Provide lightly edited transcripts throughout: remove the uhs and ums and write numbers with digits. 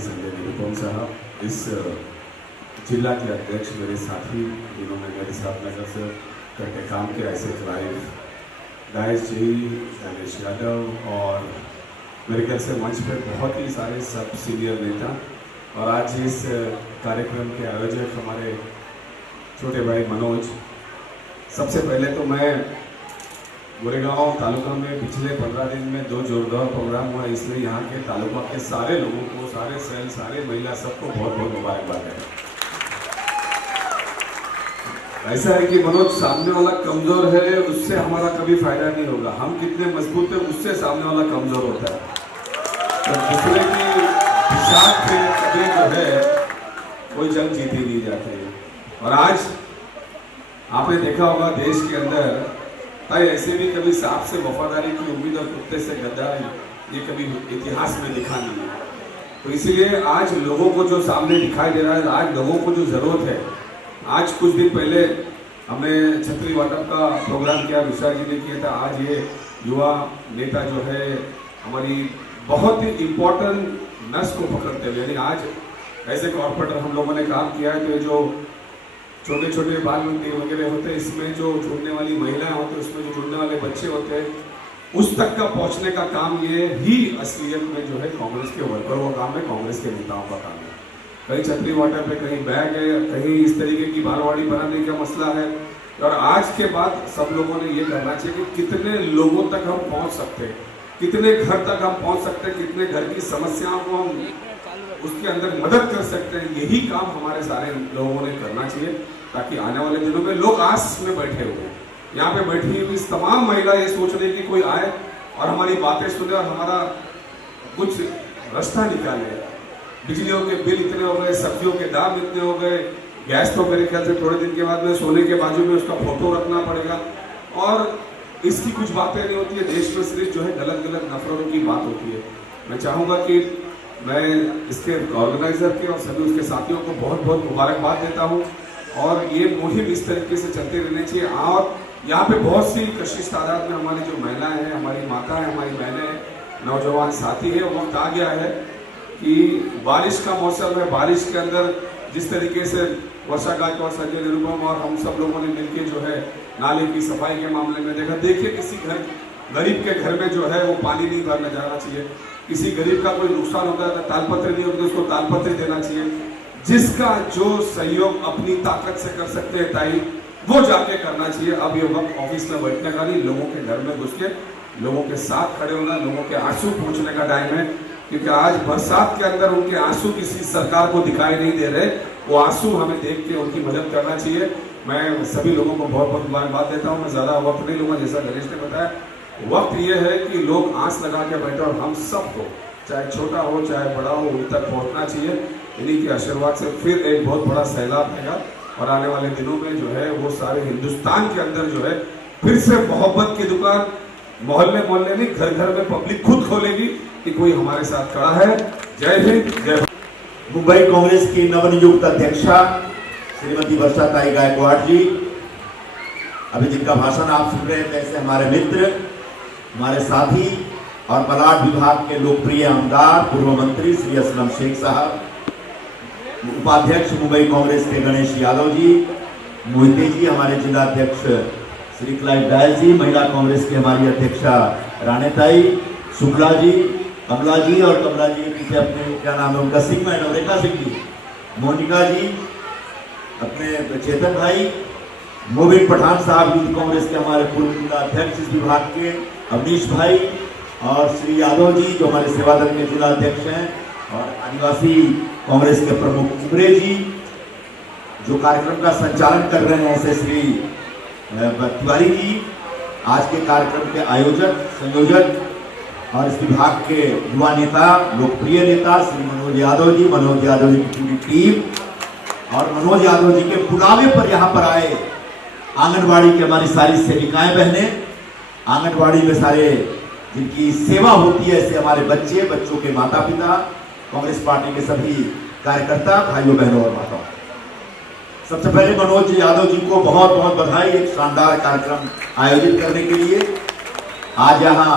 भाई संजय निरुपम साहब, इस जिला के अध्यक्ष मेरे साथी जिन्होंने मेरे साथ नगर से करके काम किया, ऐसे लाइव गायस जी, गणेश यादव और मेरे ख्याल से मंच पे बहुत ही सारे सब सीनियर नेता और आज इस कार्यक्रम के आयोजक हमारे छोटे भाई मनोज। सबसे पहले तो मैं गोरेगांव तालुका में पिछले 15 दिन में 2 जोरदार प्रोग्राम हुआ, इसलिए यहाँ के तालुका के सारे लोगों को, सारे सेल, सारे महिला, सबको बहुत बहुत मुबारकबाद है। ऐसा है कि मनोज, सामने वाला कमजोर है उससे हमारा कभी फायदा नहीं होगा, हम कितने मजबूत है उससे सामने वाला कमजोर होता है। तो दूसरे की शाख पे कभी जो है कोई जंग जीती नहीं जाती है। और आज आपने देखा होगा देश के अंदर भाई ऐसे भी कभी सांप से वफादारी की उम्मीद और कुत्ते से गद्दारी ये कभी इतिहास में दिखा नहीं है। तो इसीलिए आज लोगों को जो सामने दिखाई दे रहा है, आज लोगों को जो जरूरत है, आज कुछ दिन पहले हमने छतरी वाटप का प्रोग्राम किया, विशाल जी ने किया था। आज ये युवा नेता जो है हमारी बहुत ही इम्पोर्टेंट नस को पकड़ते हुए, यानी आज एज ए कॉर्पोरेटर हम लोगों ने काम किया है। तो ये जो छोटे छोटे बाल मंदिर वगैरह होते हैं, इसमें जो जुड़ने वाली महिलाएं होती हैं, उसमें जो जुड़ने वाले बच्चे होते हैं, उस तक का पहुंचने का काम ये ही असलियत में जो है कांग्रेस के वर्करों का काम है, कांग्रेस के नेताओं का काम है। कहीं छतरी वाटर पे, कहीं बैग है, कहीं इस तरीके की बालवाड़ी बनाने का मसला है। और आज के बाद सब लोगों ने ये करना चाहिए कि कितने लोगों तक हम पहुंच सकते हैं, कितने घर तक हम पहुंच सकते हैं, कितने घर की समस्याओं को हम उसके अंदर मदद कर सकते हैं। यही काम हमारे सारे लोगों ने करना चाहिए, ताकि आने वाले दिनों में लोग आस में बैठे हुए हैं। यहाँ पे बैठी हुई तमाम महिला ये सोच रही कि कोई आए और हमारी बातें सुने और हमारा कुछ रास्ता निकाले। बिजलियों के बिल इतने हो गए, सब्जियों के दाम इतने हो गए, गैस तो मेरे ख्याल से थोड़े दिन के बाद में सोने के बाजू में उसका फोटो रखना पड़ेगा और इसकी कुछ बातें नहीं होती है। देश में सिर्फ जो है गलत गलत नफरतों की बात होती है। मैं चाहूँगा कि मैं इसके ऑर्गेनाइजर के और सभी उसके साथियों को बहुत बहुत मुबारकबाद देता हूँ और ये मुहिम इस तरीके से चलते रहने चाहिए। और यहाँ पे बहुत सी कशिश तादाद में हमारी जो महिलाएं हैं, हमारी माता है, हमारी बहनें हैं, नौजवान साथी है, वक्त आ गया है कि बारिश का मौसम है। बारिश के अंदर जिस तरीके से वर्षा गायकवाड़, संजय निरुपम और हम सब लोगों ने मिलकर जो है नाले की सफाई के मामले में देखा, देखिए किसी गरीब के घर में जो है वो पानी नहीं भरने जाना चाहिए। किसी गरीब का कोई नुकसान होता है, तालपत्र नहीं होता तो उसको तालपत्र देना चाहिए। जिसका जो सहयोग अपनी ताकत से कर सकते हैं ताई, वो जाके करना चाहिए। अब ये वक्त ऑफिस में बैठने का नहीं, लोगों के घर में घुस के लोगों के साथ खड़े होना, लोगों के आंसू पहुंचने का टाइम है। क्योंकि आज बरसात के अंदर उनके आंसू किसी सरकार को दिखाई नहीं दे रहे, वो आंसू हमें देख के उनकी मदद करना चाहिए। मैं सभी लोगों को बहुत बहुत मुबारकबाद देता हूँ। मैं ज्यादा वक्त नहीं लूंगा, जैसा गणेश ने बताया। वक्त ये है कि लोग आंस लगा के बैठे और हम सबको, चाहे छोटा हो चाहे बड़ा हो, उन तक पहुंचना चाहिए। इन्हीं के आशीर्वाद से फिर एक बहुत बड़ा सैलाब आएगा और आने वाले दिनों में जो है वो सारे हिंदुस्तान के अंदर जो है फिर से मोहब्बत की दुकान मोहल्ले मोहल्ले में, घर घर में पब्लिक खुद खोलेगी कि कोई हमारे साथ खड़ा है। जय हिंद, जय। मुंबई कांग्रेस की नवनियुक्त अध्यक्षा श्रीमती वर्षाताई गायकवाड़ जी, अभी जिनका भाषण आप सुन रहे थे, ऐसे हमारे मित्र, हमारे साथी और मलाड विभाग के लोकप्रिय आमदार पूर्व मंत्री श्री असलम शेख साहब, उपाध्यक्ष मुंबई कांग्रेस के गणेश यादव जी, मोहिते जी, हमारे जिला अध्यक्ष श्री क्लाइव डायल जी, महिला कांग्रेस की हमारी अध्यक्षा रानेताई, शुक्ला जी, कमला जी और कमला जी के पीछे अपने क्या नाम है उनका, सिंह है नवरेखा सिंह जी, मोनिका जी, अपने चेतन भाई, मोबिन पठान साहब यूथ कांग्रेस के हमारे पूर्व जिला अध्यक्ष इस विभाग के, अवनीश भाई और श्री यादव जी जो हमारे सेवा दल के जिला अध्यक्ष हैं, और आदिवासी कांग्रेस के प्रमुख उमरे जी जो कार्यक्रम का संचालन कर रहे हैं, ऐसे श्री तिवारी जी, आज के कार्यक्रम के आयोजक, संयोजक और इस विभाग के युवा नेता, लोकप्रिय नेता श्री मनोज यादव जी की पूरी टीम और मनोज यादव जी के बुलावे पर यहाँ पर आए आंगनबाड़ी की हमारी सारी सेविकाएं बहनें, आंगनबाड़ी में सारे जिनकी सेवा होती है, ऐसे हमारे बच्चे, बच्चों के माता पिता, कांग्रेस पार्टी के सभी कार्यकर्ता, भाइयों बहनों और माताओं, सबसे पहले मनोज यादव जी को बहुत बहुत बधाई एक शानदार कार्यक्रम आयोजित करने के लिए। आज यहाँ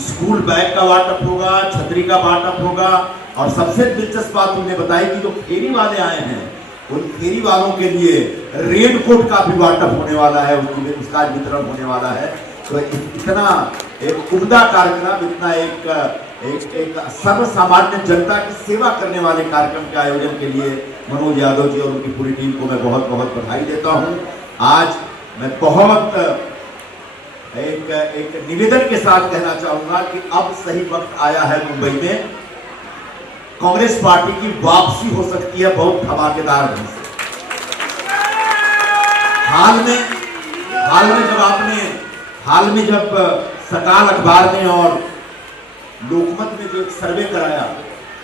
स्कूल बैग का वाटअप होगा, छतरी का वाटअप होगा, और सबसे दिलचस्प बात उन्होंने बताई कि जो फेरी वाले आए हैं उन फेरी वालों के लिए रेन कोट का भी वाटअप होने वाला है, उसका वितरण होने वाला है। तो इतना एक उम्दा कार्यक्रम, इतना एक सर्व सामान्य जनता की सेवा करने वाले कार्यक्रम के आयोजन के लिए मनोज यादव जी और उनकी पूरी टीम को मैं बहुत बहुत बधाई देता हूं। आज मैं बहुत एक निवेदन के साथ कहना चाहूंगा कि अब सही वक्त आया है मुंबई में कांग्रेस पार्टी की वापसी हो सकती है बहुत धमाकेदार ढंग से। हाल में जब सकाल अखबार ने और लोकमत में जो एक सर्वे कराया,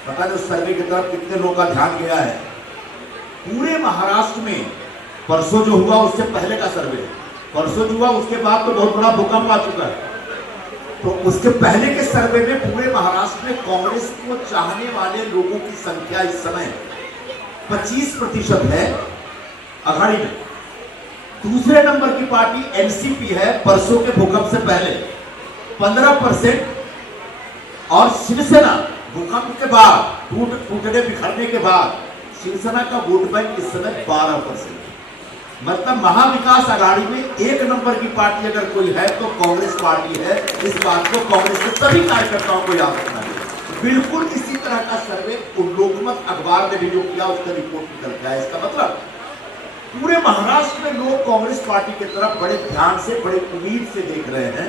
पता नहीं उस सर्वे की तरफ कितने लोगों का ध्यान गया है। पूरे महाराष्ट्र में परसों जो हुआ उससे पहले का सर्वे, परसों जो हुआ उसके बाद तो बहुत बड़ा भूकंप आ चुका है, तो उसके पहले के सर्वे में पूरे महाराष्ट्र में कांग्रेस को चाहने वाले लोगों की संख्या इस समय 25% है अघाड़ी में। दूसरे नंबर की पार्टी एनसीपी है, परसों के भूकंप से पहले 15%, और शिवसेना भूकंप के बाद टूटने बिखरने के बाद शिवसेना का वोट बैंक इस समय 12%। मतलब महाविकास आघाड़ी में एक नंबर की पार्टी अगर कोई है तो कांग्रेस पार्टी है। इस बात को कांग्रेस के सभी कार्यकर्ताओं को याद रखना है। बिल्कुल इसी तरह का सर्वे लोकमत अखबार ने भी जो किया उसका रिपोर्ट निकल के आया। इसका मतलब पूरे महाराष्ट्र में लोग कांग्रेस पार्टी की तरफ बड़े ध्यान से, बड़े उम्मीद से देख रहे हैं।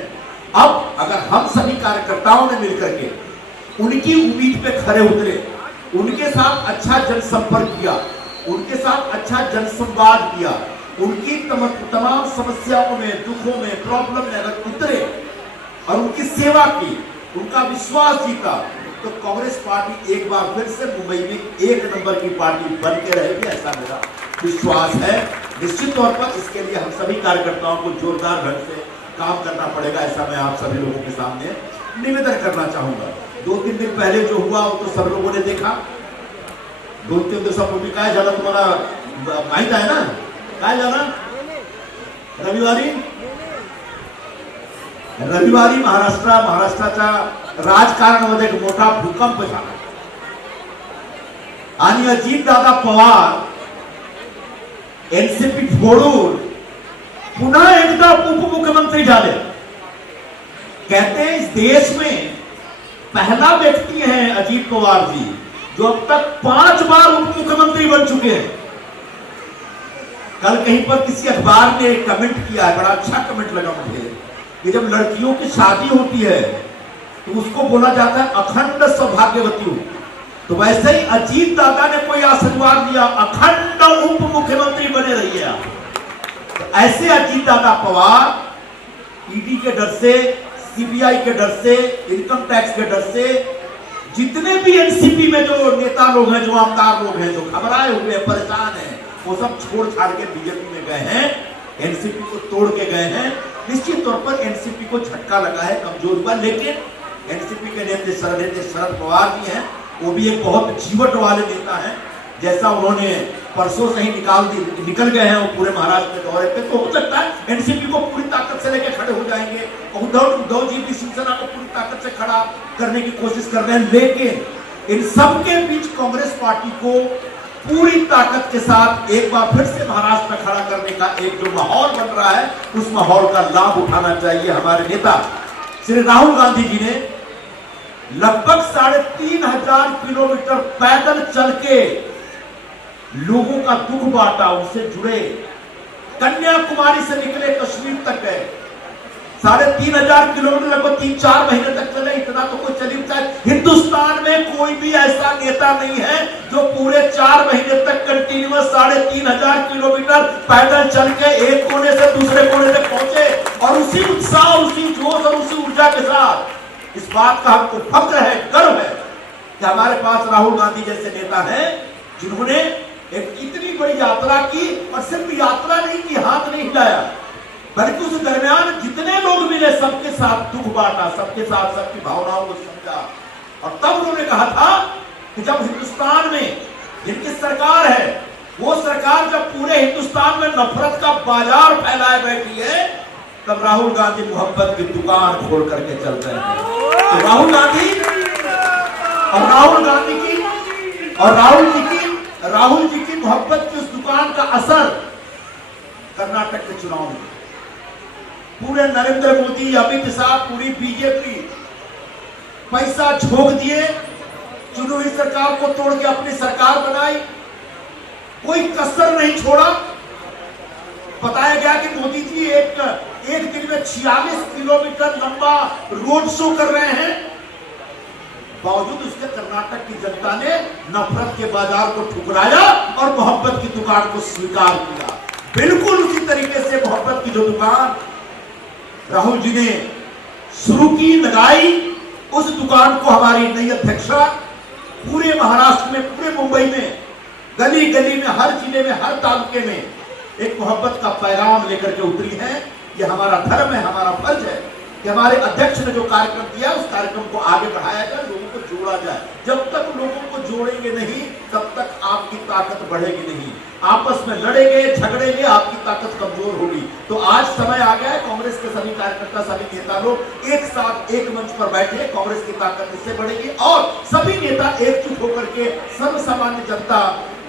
अब अगर हम सभी कार्यकर्ताओं ने मिलकर के उनकी उम्मीद पे खरे उतरे, उनके साथ अच्छा जनसंपर्क किया, उनके साथ अच्छा जनसंवाद किया, उनकी तमाम समस्याओं में, दुखों में, प्रॉब्लम में अगर उतरे और उनकी सेवा की, उनका विश्वास जीता, तो कांग्रेस पार्टी एक बार फिर से मुंबई में एक नंबर की पार्टी बन के रहेगी, ऐसा मेरा विश्वास है। निश्चित तौर पर इसके लिए हम सभी कार्यकर्ताओं को जोरदार ढंग से काम करना पड़ेगा, ऐसा मैं आप सभी लोगों के सामने निवेदन करना चाहूंगा। 2-3 दिन पहले जो हुआ वो तो सब लोगों ने देखा। 2-3 दिवसापूर्वी काय झालं तुम्हाला माहित आहे ना? काय झालं? रविवारी महाराष्ट्राच्या राजकारणामध्ये एक मोठा भूकंप झाला आणि अजितदादा पवार एनसीपी फोडून पुन्हा एकदा उपमुख्यमंत्री झाले। कहते हैं इस देश में पहला व्यक्ति है अजीत पवार जी जो अब तक 5 बार उप मुख्यमंत्री बन चुके हैं। कल कहीं पर किसी अखबार ने कमेंट किया है, बड़ा अच्छा कमेंट लगा मुझे, कि जब लड़कियों की शादी होती है तो उसको बोला जाता है अखंड सौभाग्यवती हो, तो वैसे ही अजीत दादा ने कोई आशीर्वाद दिया, अखंड उप मुख्यमंत्री बने रहिए आप। तो ऐसे अजीत दादा पवार ईडी के डर से, सीबीआई के डर से, इनकम टैक्स के डर से, जितने भी एनसीपी में जो नेता लोग हैं, जो आमदार लोग हैं, जो घबराए हुए हैं, परेशान हैं, वो सब छोड़ छाड़ के बीजेपी में गए हैं, एनसीपी को तोड़ के गए हैं। निश्चित तौर पर एनसीपी को झटका लगा है, कमजोर हुआ, लेकिन एनसीपी के नेता शरद पवार जी हैं, वो भी एक बहुत जीवट वाले नेता हैं। जैसा उन्होंने परसों से ही निकल गए हैं वो पूरे महाराष्ट्र के दौरे पे, तो हो सकता है एनसीपी को पूरी ताकत से लेकर खड़े हो जाएंगे। उद्धव जी भी शिवसेना को पूरी ताकत से खड़ा करने की कोशिश कर रहे हैं, लेकिन इन सब के बीच कांग्रेस पार्टी को पूरी ताकत के साथ एक बार फिर से महाराष्ट्र में खड़ा करने का एक जो माहौल बन रहा है, उस माहौल का लाभ उठाना चाहिए। हमारे नेता श्री राहुल गांधी जी ने लगभग 3500 किलोमीटर पैदल चल के लोगों का दुख बांटा, उनसे जुड़े, कन्याकुमारी से निकले कश्मीर तक गए, 3500 किलोमीटर लगभग 3-4 महीने तक चले। इतना तो कोई चली चाहे हिंदुस्तान में कोई भी ऐसा नेता नहीं है जो पूरे 4 महीने तक कंटिन्यूअस 3500 किलोमीटर पैदल चल के एक कोने से दूसरे कोने तक पहुंचे, और उसी उत्साह, उसी जोश और उसी ऊर्जा के साथ। इस बात का हमको फक्र है, गर्व है कि हमारे पास राहुल गांधी जैसे नेता हैं जिन्होंने एक इतनी बड़ी यात्रा की, और सिर्फ यात्रा नहीं की, हाथ नहीं हिलाया, बल्कि उस दरमियान जितने लोग मिले सबके साथ दुख बांटा, सबके साथ सबकी भावनाओं को समझा। और तब उन्होंने कहा था कि जब हिंदुस्तान में जिनकी सरकार है, वो सरकार जब पूरे हिंदुस्तान में नफरत का बाजार फैलाए बैठी है, तब राहुल गांधी मोहब्बत की दुकान खोल करके चल रहे हैं। तो राहुल गांधी और राहुल जी की मोहब्बत की उस दुकान का असर कर्नाटक के चुनाव में पूरे नरेंद्र मोदी, अमित शाह, पूरी बीजेपी पैसा झोंक दिए, चुनी हुई सरकार को तोड़ के अपनी सरकार बनाई, कोई कसर नहीं छोड़ा। बताया गया कि मोदी जी एक दिन में 46 किलोमीटर लंबा रोड शो कर रहे हैं, बावजूद उसके कर्नाटक की जनता ने नफरत के बाजार को ठुकराया और मोहब्बत की दुकान को स्वीकार किया। बिल्कुल उसी तरीके से मोहब्बत की जो दुकान राहुल जी ने शुरू की, लगाई, उस दुकान को हमारी नई अध्यक्षा पूरे महाराष्ट्र में, पूरे मुंबई में, गली गली में, हर जिले में, हर तालुके में एक मोहब्बत का पैगाम लेकर के उतरी है। ये हमारा धर्म है, हमारा फर्ज है कि हमारे अध्यक्ष ने जो कार्यक्रम दिया उस कार्यक्रम को आगे बढ़ाया जाए, लोगों को जोड़ा जाए। जब तक लोगों को जोड़ेंगे नहीं तब तक आपकी ताकत बढ़ेगी नहीं। आपस में लड़ेंगे, झगड़ेंगे, आपकी ताकत कमजोर होगी। तो आज समय आ गया है, कांग्रेस के सभी कार्यकर्ता, सभी नेता लोग एक साथ एक मंच पर बैठे, कांग्रेस की ताकत इससे बढ़ेगी और सभी नेता एकजुट होकर के सर्व सामान्य जनता,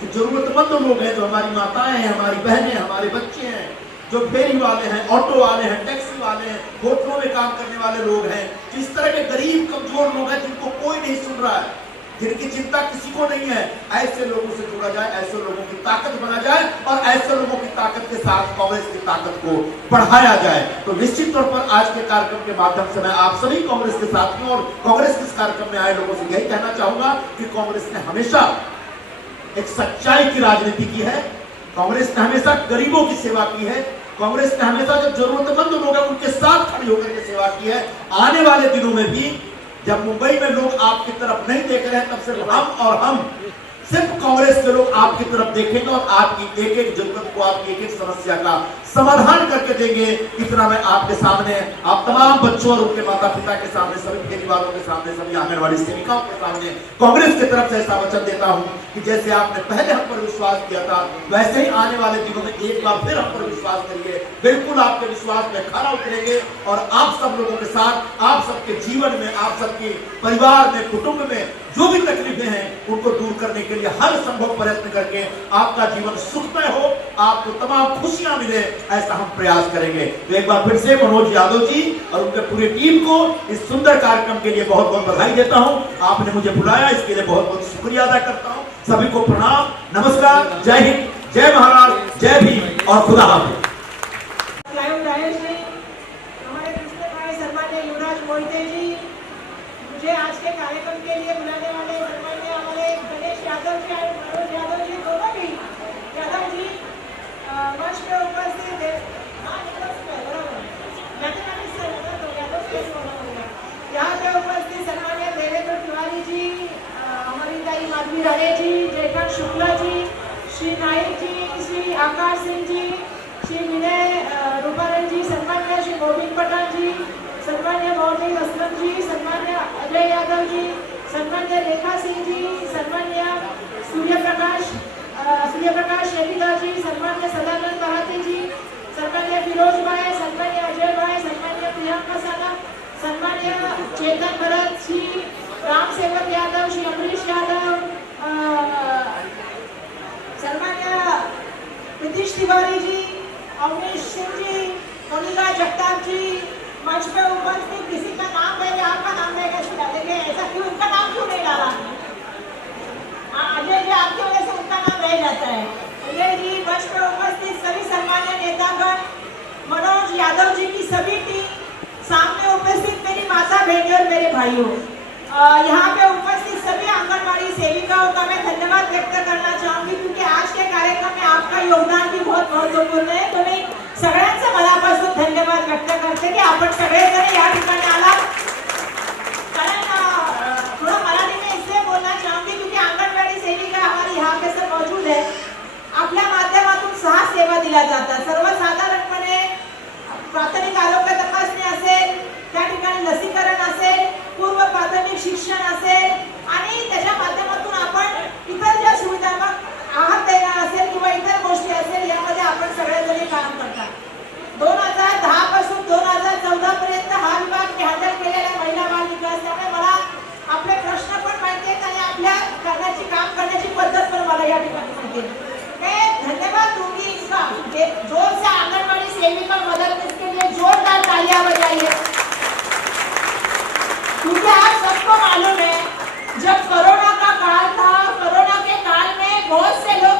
जो जरूरतमंद लोग हैं, जो हमारी माताएं हैं, हमारी बहनें, हमारे बच्चे हैं, जो फेरी वाले हैं, ऑटो वाले हैं, टैक्सी वाले हैं, होटलों में काम करने वाले लोग हैं, जिस तरह के गरीब कमजोर लोग हैं जिनको कोई नहीं सुन रहा है, जिनकी चिंता किसी को नहीं है, ऐसे लोगों से जुड़ा जाए, ऐसे लोगों की ताकत बना जाए और ऐसे लोगों की ताकत के साथ कांग्रेस की ताकत को बढ़ाया जाए। तो निश्चित तौर पर आज के कार्यक्रम के माध्यम से मैं आप सभी कांग्रेस के साथियों और कांग्रेस के इस कार्यक्रम में आए लोगों से यही कहना चाहूंगा कि कांग्रेस ने हमेशा एक सच्चाई की राजनीति की है, कांग्रेस ने हमेशा गरीबों की सेवा की है, कांग्रेस ने हमेशा जो जरूरतमंद लोग हैं उनके साथ खड़ी होकर के सेवा की है। आने वाले दिनों में भी जब मुंबई में लोग आपकी तरफ नहीं देख रहे हैं, तब सिर्फ कांग्रेस के लोग आपकी तरफ देखेंगे और आपकी एक एक जरूरत को, आपकी एक एक समस्या का समाधान करके देंगे। इतना मैं आपके सामने, आप तमाम बच्चों और उनके माता पिता के सामने, सभी परिवारों के सामने, सभी आंगनवाड़ी सेविकाओं के सामने कांग्रेस की तरफ से ऐसा वचन देता हूं कि जैसे आपने पहले हम पर विश्वास किया था, वैसे ही आने वाले दिनों में एक बार फिर हम पर विश्वास करिए। बिल्कुल आपके विश्वास में खरा उतरेंगे और आप सब लोगों के साथ, आप सबके जीवन में, आप सबके परिवार में, कुटुंब में जो भी तकलीफें हैं उनको दूर करने के लिए हर संभव प्रयत्न करके आपका जीवन सुखमय हो, आपको तमाम खुशियां मिले, ऐसा हम प्रयास करेंगे। तो एक बार फिर से मनोज यादव जी और उनके पूरी टीम को इस सुंदर कार्यक्रम के लिए बहुत बहुत बधाई देता हूं। आपने मुझे बुलाया, इसके लिए बहुत बहुत शुक्रिया अदा करता हूं। सभी को प्रणाम, नमस्कार, जय हिंद, जय महाराष्ट्र, जय भीम और खुदा हाफिज। मुझे आज के कार्यक्रम के लिए बुलाने वाले हमारे गणेश यादव जी और मनोज यादव जी, दोनों भी यादव जी मंच पे उपस्थित है। यहाँ पे उपस्थित सन्मान्य देवेंद्र तिवारी जी, हमारी ताई माधवी राणे जी, जयकांत शुक्ला जी, श्री नाइक जी, श्री आकाश सिंह जी, श्री विनय रूपारण जी, सन्मान्य श्री गोविंद पठान जी, सन्मान्य मौर्य असलम जी, सन्मान्य अजय यादव जी, सन्मान्य रेखा सिंह जी, सन्मान्य सूर्य प्रकाश शेखिदा जी, सन्मान्य सदानंद बहाती जी, सन्मान्य फिरोज भाई, सन्मान्य अजय भाई, सन्मान्य प्रियंका साना, सन्मान्य चेतन भरत जी, राम सेवक यादव, श्री अमरीश यादव, सन्मान्य नीतीश तिवारी जी, अवनीश सिंह जी, मोनिका जगताप जी, मंच पे उपस्थित किसी का नाम पहले आपका नाम रहेगा, छुड़ा देंगे, ऐसा क्यों, उनका नाम क्यों नहीं डाला? अजय जी, आपकी वजह से उनका नाम रह जाता है। अजय जी, मंच पे उपस्थित सभी सम्मान्य नेतागण, मनोज यादव जी की सभी टीम, सामने उपस्थित मेरी माता बहनें और मेरे भाइयों, यहाँ पे उपस्थित सभी आंगनबाड़ी सेविकाओं का मैं धन्यवाद व्यक्त करना चाहूंगी, क्योंकि आज के कार्यक्रम में आपका योगदान भी बहुत महत्वपूर्ण है। तो मी सगळ्यांचं मनापासून धन्यवाद व्यक्त करते की आपण सगळेजण या ठिकाणी आलात। कारण थोड़ा मराठी में इसलिए बोलना चाहूंगी क्योंकि आंगनबाड़ी सेविका हमारी यहाँ पे सब मौजूद है। आपल्या माध्यमातून 6 सेवा दिल्या जातात। सर्वसाधारणपणे प्राथमिक आरोग्य तपासणी असेल, त्या ठिकाणी लसीकरण असेल, पूर्व प्राथमिक शिक्षण असेल आणि त्याच्या माध्यमातून आपण इतर ज्या सुविधा आहार देणं असेल किंवा इतर गोष्टी असेल, यामध्ये आपण सगळेजण काम करतात। 2010 पासून भी कर सके। मैं धन्यवाद दूंगी इनका, जोर से आंगनबाड़ी सेविका मदद इसके लिए जोरदार तालियां बजाइए। क्योंकि आप सबको मालूम है, जब कोरोना का काल था, कोरोना के काल में बहुत से लोग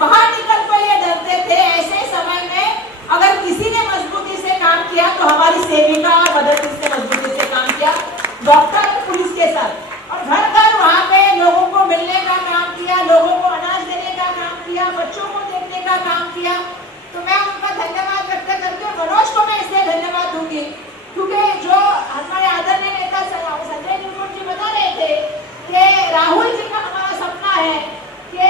बाहर निकल कर ये डरते थे। ऐसे समय में अगर किसी ने मजबूती से काम किया तो हमारी सेविका मदद ने मजबूती से काम किया, डॉक्टर और पुलिस के साथ, और घर घर वहाँ पे लोगों को मिलने का काम किया, लोगों को अनाज देने का काम किया, बच्चों को देखने का काम किया। तो मैं उनका धन्यवाद व्यक्त करके मनोज को मैं इसलिए धन्यवाद दूंगी, क्योंकि जो हमारे आदरणीय नेता संजय निर्मल जी बता रहे थे कि राहुल जी का हमारा सपना है कि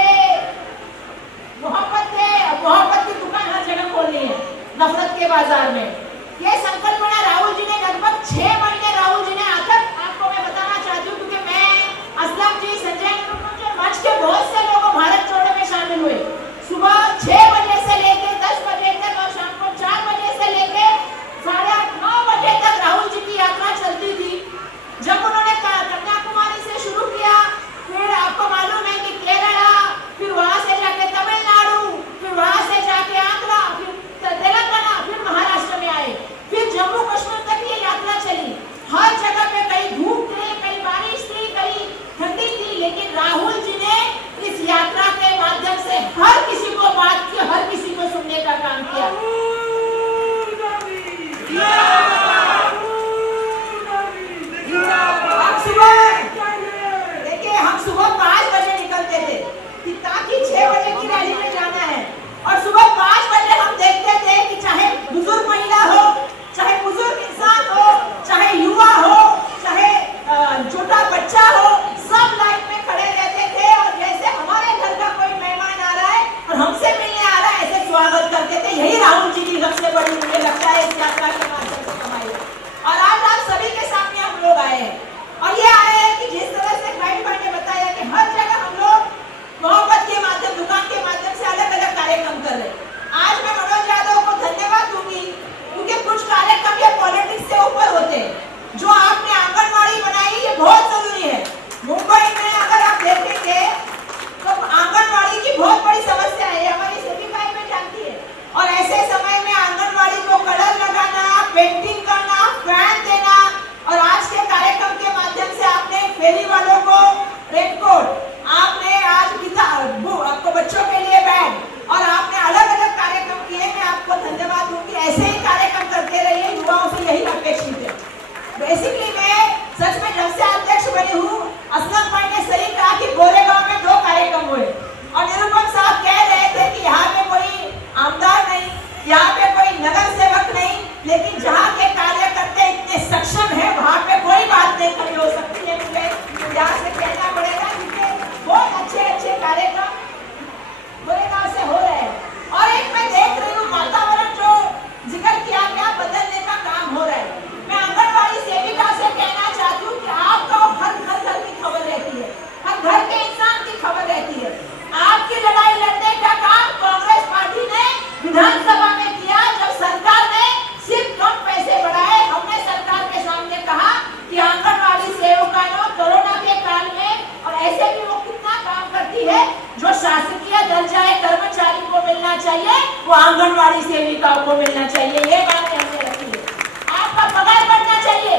मोहब्बत की दुकान हर जगह खोलनी है, नफरत के बाजार में। ये संकल्पना राहुल जी ने लगभग 6 महीने राहुल जी ने आपको मैं बताना चाहती हूँ, क्योंकि मैं, असलम जी, संजय मंच के बहुत से लोग भारत जोड़ो में शामिल हुए। सुबह 6 बजे से लेकर 10 बजे तक और शाम को 4 बजे से लेकर 8:30 9 बजे तक राहुल जी की यात्रा चलती थी। जब उन्होंने कन्याकुमारी से शुरू किया, फिर आपको मालूम है कि केरला, फिर वहां से जाके तमिलनाडु, फिर वहां से जाके आंध्रा, फिर तेलंगाना, फिर महाराष्ट्र में आए, फिर जम्मू कश्मीर तक ये यात्रा चली। हर जगह पे कहीं धूप थी, कहीं बारिश थी, कहीं ठंडी थी, लेकिन राहुल जी ने इस यात्रा के माध्यम से हर किसी को बात की, हर किसी को सुनने का काम किया। हम सुबह 5 बजे निकलते थे ताकि 6 बजे की रैली में जाना है, और सुबह 5 बजे हम देखते थे कि चाहे बुजुर्ग महिला हो, चाहे बुजुर्ग इंसान हो, चाहे युवा हो, चाहे छोटा बच्चा हो, सब लाइन में खड़े रहते थे, और जैसे हमारे घर का कोई मेहमान आ रहा है और हमसे मिलने आ रहा है, ऐसे स्वागत करते थे। यही राहुल जी की सबसे बड़ी, मुझे लगता है, इस यात्रा के माध्यम से कमाई। और आज आप सभी के सामने हम लोग आए हैं, और ये आए हैं कि जिस तरह से क्लाइंट भाई ने बताया कि हर जगह हम लोग मोहब्बत के माध्यम, दुकान के माध्यम से अलग अलग कार्यक्रम कर रहे हैं। आज मैं मनोज यादव को धन्यवाद दूंगी, क्योंकि कुछ कार्यक्रम ये पॉलिटिक्स से ऊपर होते हैं। जो आपने आंगनबाड़ी बनाई, ये बहुत जरूरी है। मुंबई में अगर आप देखेंगे तो आंगनबाड़ी की बहुत बड़ी समस्या है, हमारी सेविकाएं में जानती है, और ऐसे समय में आंगनबाड़ी को कलर लगाना, पेंटिंग करना, फैन देना, और आज के कार्यक्रम के माध्यम से आपने फेरी वालों को रेनकोट, आपने आज आपको बच्चों के लिए बैग, और आपने अलग अलग कार्यक्रम किए। मैं आपको धन्यवाद दूंगी, ऐसे ही कार्यक्रम करते रहिए, युवाओं से यही अपेक्षित है। बेसिकली मैं सच में जब से अध्यक्ष बनी हूँ, असलम भाई ने सही कहा कि गोरेगांव में 2 कार्यक्रम हुए, और निरुपम साहब कह रहे थे कि यहाँ पे कोई आमदार नहीं, यहाँ पे कोई नगर सेवक नहीं, लेकिन जहाँ के कार्यकर्ता इतने सक्षम है, वहाँ पे कोई बात नहीं खड़ी हो सकती है। मुझे यहाँ से कहना पड़ेगा, क्योंकि बहुत अच्छे कार्यक्रम गोरेगांव से हो रहे हैं। और एक मैं देख रही हूँ वातावरण जो जिक्र किया गया, बदलने का काम हो रहा है। मैं आंगनबाड़ी सेविका से कहना चाहती हूँ कि आपका हर घर की खबर रहती है, हर घर के इंसान की खबर रहती है। आपकी लड़ाई लड़ने का काम कांग्रेस पार्टी ने विधानसभा में किया, जब सरकार ने सिर्फ कम पैसे बढ़ाए। हमने सरकार के सामने कहा कि आंगनबाड़ी सेविकाओं कोरोना के काल में, और ऐसे भी वो कितना काम करती है, जो शासकीय दर्जा कर्मचारी को मिलना चाहिए वो आंगनबाड़ी सेविकाओं को मिलना चाहिए। ये मांग हमने रखी है। आपका पगार बढ़ना चाहिए,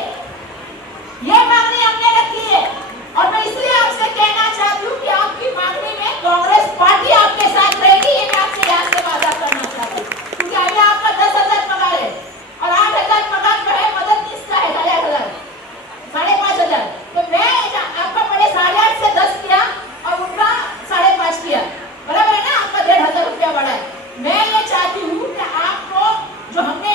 ये मांगनी हमने रखी है। और मैं इसलिए आपसे कहना चाहती हूँ कि आपकी मांगनी में कांग्रेस पार्टी आपके साथ रहेगी, ये मैं आपसे यहाँ से वादा करना चाहती हूँ। क्योंकि अभी आपका 10,000 पगार है, और 8,000 पगार जो है मदद इसका है 1,000, 5,500। तो मैं आपका पहले 8.5 से 10 किया, और उनका 5.5 किया, बराबर है ना? आपका 1,500 रुपया बढ़ा है। मैं ये चाहती हूँ कि आपको जो हमने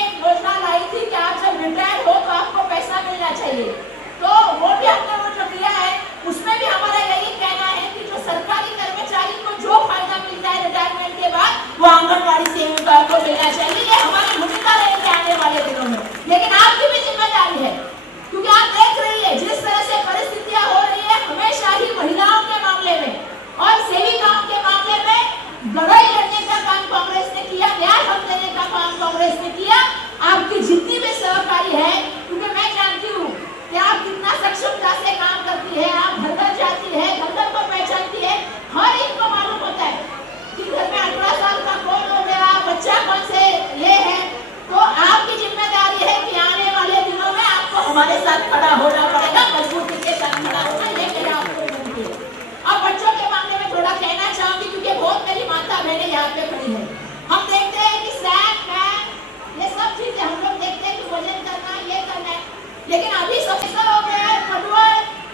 लेकिन अभी सबसे हो गया है पटुआ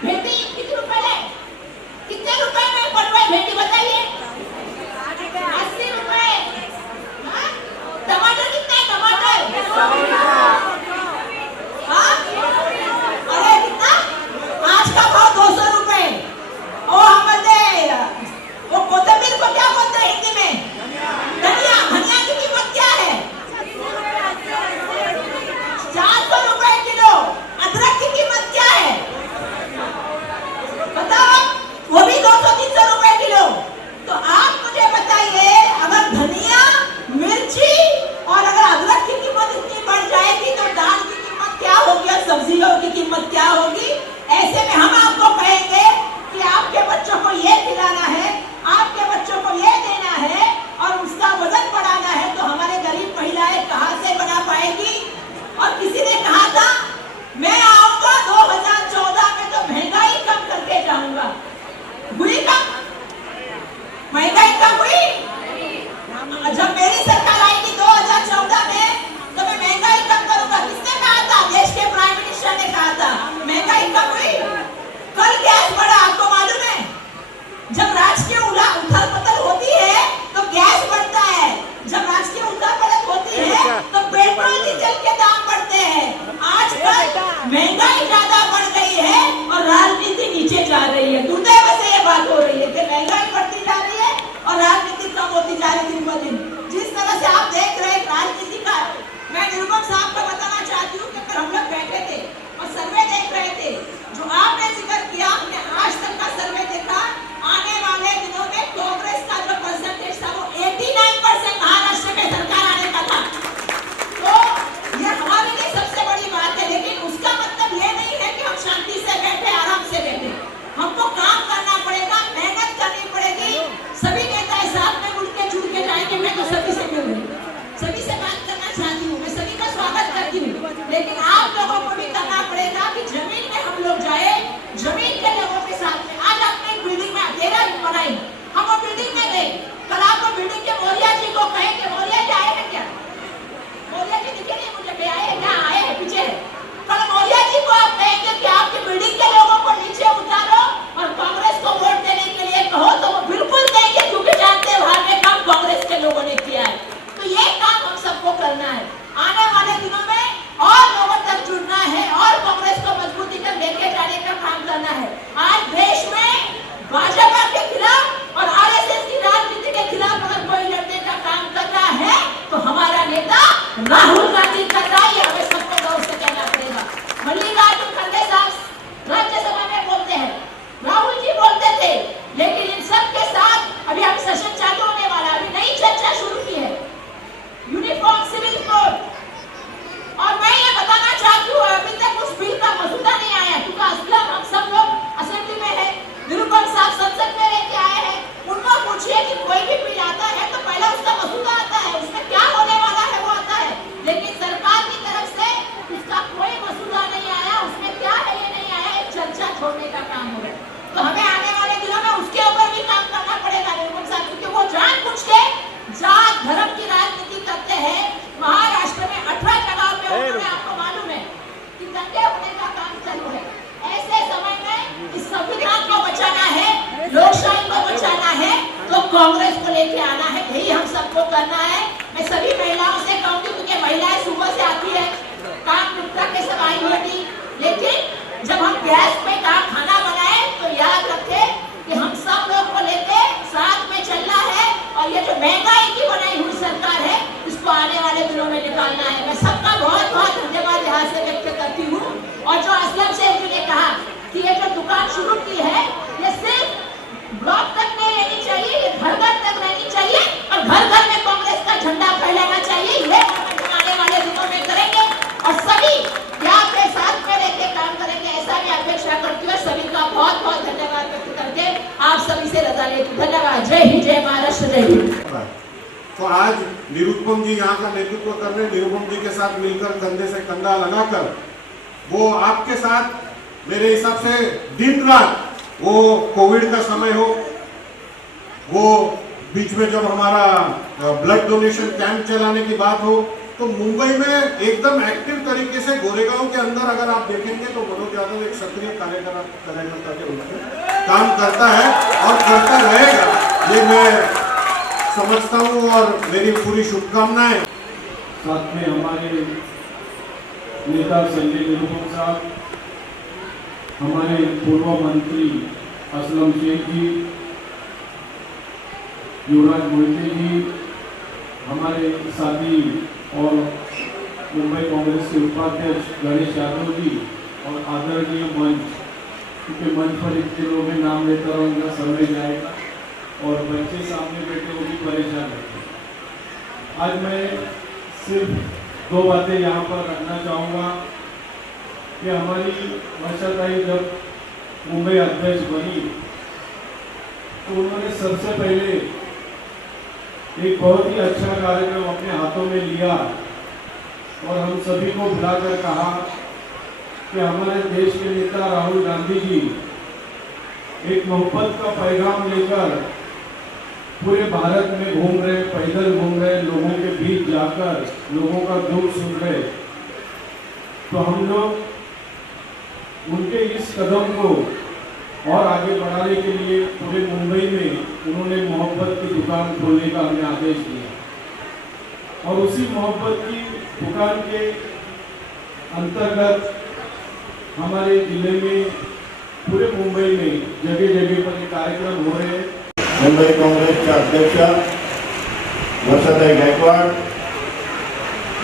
भेंडी कितने रुपए है? कितने रुपए में पटुआ भेंडी बताइए? 80 रुपए। हाँ? टमाटर कितने है टमाटर? हाँ? अरे कितना? आज का भाव 200 रुपए। और हम बोलते वो कोतमीर को क्या बोलते हैं हिंदी में? धनिया। धनिया की कीमत क्या है? 400 रुपए किलो। अदरक की कीमत क्या है बताओ? वो भी 200-300 रुपए किलो। तो आप मुझे बताइए, अगर धनिया, मिर्ची और अगर अदरक की कीमत इतनी बढ़ जाएगी तो दाल की कीमत क्या होगी और सब्जियों की कीमत क्या होगी? ऐसे में हम आपको कहेंगे कि आपके बच्चों को ये खिलाना है, आपके बच्चों को ये देना है और उसका वजन बढ़ाना है, तो हमारे गरीब महिलाएं कहां से बना पाएगी? और किसी ने कहा था मैं आऊंगा 2014 में तो महंगाई कम करके जाऊंगा। हुई कम? महंगाई कम हुई? जब मेरी सरकार आई थी 2014 में तो मैं महंगाई कम करूंगा। किसने कहा था? देश के प्राइम मिनिस्टर ने कहा था। महंगाई कम हुई? कल गैस बढ़ा, आपको मालूम है? जब राजकीय उथल पुथल होती है तो गैस बढ़ता है, जब राजकीय उथल पुथल होती है तो पेट्रोल डीजल के दाम बढ़ते हैं। आजकल महंगाई ज्यादा बढ़ गई है और राजनीति नीचे जा रही है। दुर्दैव से ये बात हो रही है कि महंगाई बढ़ती जा रही है और राजनीति कम होती जा रही है दिन ब दिन। जिस तरह से आप देख रहे हैं राजनीति का, मैं निरुपम साहब को बताना चाहती हूँ कि हम लोग बैठे थे और सर्वे देख रहे थे, जो आपने जिक्र किया, हमने आज तक का सर्वे देखा। आने वाले दिनों में कांग्रेस का जो परसेंटेज था वो 89% महाराष्ट्र में सरकार आने का था। तो ये हमारे लिए सबसे बड़ी बात है, लेकिन उसका मतलब ये नहीं है कि हम शांति से बैठे, आराम से बैठे। हमको काम करना पड़ेगा, मेहनत करनी पड़ेगी। सभी नेता साथ में मिल के जुड़ के जाएंगे। मैं तो सभी से मिल रही हूँ, सभी से बात करना चाहती हूँ, मैं सभी का स्वागत करती हूँ, लेकिन आप लोगों को भी करना पड़ेगा कि जमीन में हम लोग जाए, जमीन के लोगों के साथ में। आज आपने एक बिल्डिंग में अकेला बनाई, हम वो बिल्डिंग में गए, कल आपको बिल्डिंग के मौर्या जी को कहे कि मौर्या जी आए हैं क्या? मौर्या जी दिखे नहीं मुझे, आए हैं क्या? आए हैं पीछे। कल मौर्या जी को आप कहेंगे कि आपकी बिल्डिंग के लोगों को नीचे उतारो और कांग्रेस को वोट देने के लिए कहो, तो वो बिल्कुल देंगे, क्योंकि जानते हैं वहां में काम कांग्रेस के लोगों ने किया है। तो ये काम हम सबको करना है। आने वाले दिनों में और लोगों तक जुड़ना है और कांग्रेस को मजबूती तक लेके जाने का काम करना है। आज देश में भाजपा के खिलाफ और आरएसएस की राजनीति के खिलाफ अगर कोई लड़ने का काम कर रहा है तो हमारा नेता राहुल गांधी कर रहा है। हमें सबको गौर से कहना पड़ेगा। मल्लिकार्जुन खड़गे साहब राज्यसभा में बोलते हैं, राहुल जी बोलते थे, लेकिन इन सब के साथ अभी हम सेशन चालू होने वाला, अभी नई चर्चा शुरू की है यूनिफॉर्म सिविल कोड। और मैं ये बताना चाहती हूँ, अभी तक उस बिल का मसौदा नहीं आया, क्योंकि असलम हम सब लोग असेंबली में है, निरुपम साहब संसद में लेके आए हैं। उनको पूछिए कि कोई भी बिल आता है तो पहले उसका मसौदा आता है, उसमें क्या होने वाला है वो आता है, लेकिन सरकार की तरफ से उसका कोई मसौदा नहीं आया, उसमें क्या है ये नहीं आया, एक चर्चा छोड़ने का काम हो गया। तो हमें आने वाले दिनों में उसके ऊपर भी काम करना पड़ेगा निरुपम साहब, क्योंकि वो जानबूझ के जात धर्म की राजनीति करते हैं। महाराष्ट्र में 18 जगह पे उन्होंने, आपको मालूम है कि दंगे होने का काम चालू है। ऐसे समय में इस संविधान को बचाना है, लोकशाही को बचाना है, तो कांग्रेस को लेके आना है। यही हम सबको करना है। मैं सभी महिलाओं से कहूंगी, क्योंकि महिलाएं सुबह से आती है, काम निपटा के सब आई होगी, लेकिन जब हम गैस पे खाना बनाए तो याद रखें कि हम सब लोग को लेके साथ में चलना है। और ये जो महंगाई की बनाई हुई सरकार है, इसको आने वाले दिनों में निकालना है। मैं सबका बहुत बहुत धन्यवाद यहाँ से व्यक्त करती हूँ। और जो असलम शेख जी ने कहा कि ये जो दुकान शुरू की है, ये सिर्फ ब्लॉक तक नहीं रहनी चाहिए, ये घर घर तक रहनी चाहिए और घर घर में कांग्रेस का झंडा फहराना चाहिए। ये हम आने वाले दिनों में करेंगे और सभी प्यार के साथ में रहकर काम करेंगे, ऐसा मैं अपेक्षा करती हूँ। सभी का बहुत बहुत धन्यवाद व्यक्त करके आप सभी से रजा लेती हूँ। धन्यवाद। जय हिंद, जय महाराष्ट्र, जय हिंद। तो आज निरुपम जी यहाँ का नेतृत्व कर रहे हैं। निरुपम जी के साथ मिलकर कंधे से कंधा लगाकर वो आपके साथ मेरे हिसाब से दिन रात, वो कोविड का समय हो, वो बीच में जब हमारा ब्लड डोनेशन कैंप चलाने की बात हो, तो मुंबई में एकदम एक्टिव तरीके से गोरेगांव के अंदर अगर आप देखेंगे तो मनोज यादव एक सक्रिय कार्यकर्ता के रूप में काम करता है और करता रहेगा, ये मैं समझता हूँ और मेरी पूरी शुभकामनाएं। साथ में हमारे नेता संजय निरुपम साहब, हमारे पूर्व मंत्री असलम शेख जी, युवराज मोहिते जी, हमारे साथी और मुंबई कांग्रेस के उपाध्यक्ष गणेश यादव जी और आदरणीय मंच, क्योंकि मंच पर इतने लोग हैं, नाम लेता रहूँगा समय जाएगा और बच्चे सामने बैठे वो भी परेशान रहते हैं। आज मैं सिर्फ दो बातें यहाँ पर रखना चाहूँगा कि हमारी वर्षाताई जब मुंबई अध्यक्ष बनी तो उन्होंने सबसे पहले एक बहुत ही अच्छा कार्यक्रम अपने हाथों में लिया और हम सभी को बुलाकर कहा कि हमारे देश के नेता राहुल गांधी जी एक मोहब्बत का पैगाम लेकर पूरे भारत में घूम रहे, पैदल घूम रहे, लोगों के बीच जाकर लोगों का दुख सुन रहे। तो हम लोग उनके इस कदम को और आगे बढ़ाने के लिए पूरे मुंबई में उन्होंने मोहब्बत की दुकान खोलने का हमें आदेश दिया और उसी मोहब्बत की दुकान के अंतर्गत हमारे जिले में पूरे मुंबई में जगह जगह पर ये कार्यक्रम हो रहे हैं। मुंबई कांग्रेस के अध्यक्ष वर्षाताई गायकवाड,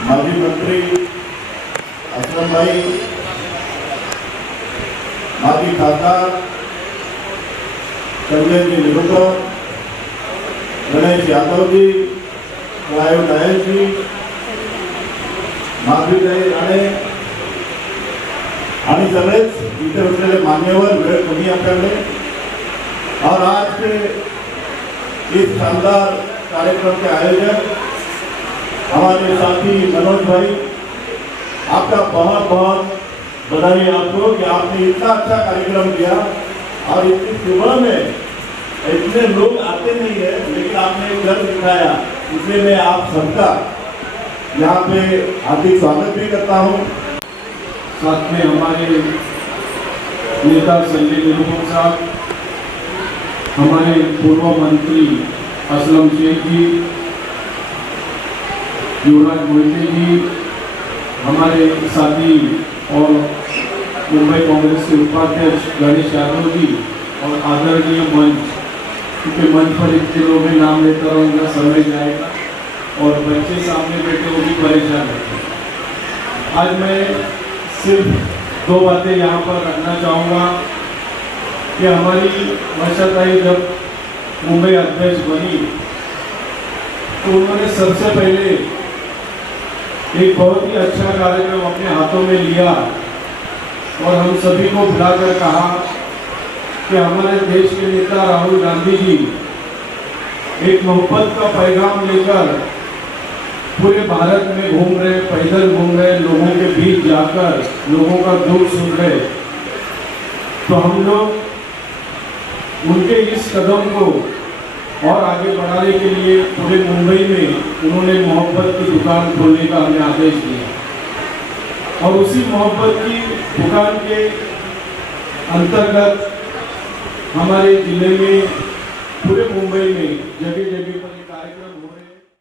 माजी मंत्री असलम भाई, माजी खासदार संजय जी निरुपम, गणेश यादव जी, वायु नायक जी, माधुरी राणे आणि सगळेच इथे बसलेले मान्यवर, वेळ कमी आपल्याकडे और आज के इस शानदार कार्यक्रम के आयोजक हमारे साथी मनोज भाई, आपका बहुत बहुत बधाई आपको कि आपने इतना अच्छा कार्यक्रम किया और इतनी सुबह में इतने लोग आते नहीं है, लेकिन आपने एक घर दिखाया, इसलिए मैं आप सबका यहाँ पे हार्दिक स्वागत भी करता हूँ। साथ में हमारे नेता संजय निरुपम साहब, हमारे पूर्व मंत्री असलम शेख जी, युवराज मोहिते जी, हमारे साथी और मुंबई कांग्रेस के उपाध्यक्ष गणेश यादव जी और आदरणीय मंच, क्योंकि मंच पर इतने लोग हैं, नाम लेता रहूँगा समय जाएगा और बच्चे सामने बैठे वो भी परेशान रहते हैं। आज मैं सिर्फ दो बातें यहाँ पर रखना चाहूँगा कि हमारी वर्षाताई जब मुंबई अध्यक्ष बनी तो उन्होंने सबसे पहले एक बहुत ही अच्छा कार्यक्रम अपने हाथों में लिया और हम सभी को बुलाकर कहा कि हमारे देश के नेता राहुल गांधी जी एक मोहब्बत का पैगाम लेकर पूरे भारत में घूम रहे, पैदल घूम रहे, लोगों के बीच जाकर लोगों का दुख सुन रहे। तो हम लोग उनके इस कदम को और आगे बढ़ाने के लिए पूरे मुंबई में उन्होंने मोहब्बत की दुकान खोलने का हमें आदेश दिया और उसी मोहब्बत की दुकान के अंतर्गत हमारे जिले में पूरे मुंबई में जगह जगह पर ये कार्यक्रम हो रहे हैं।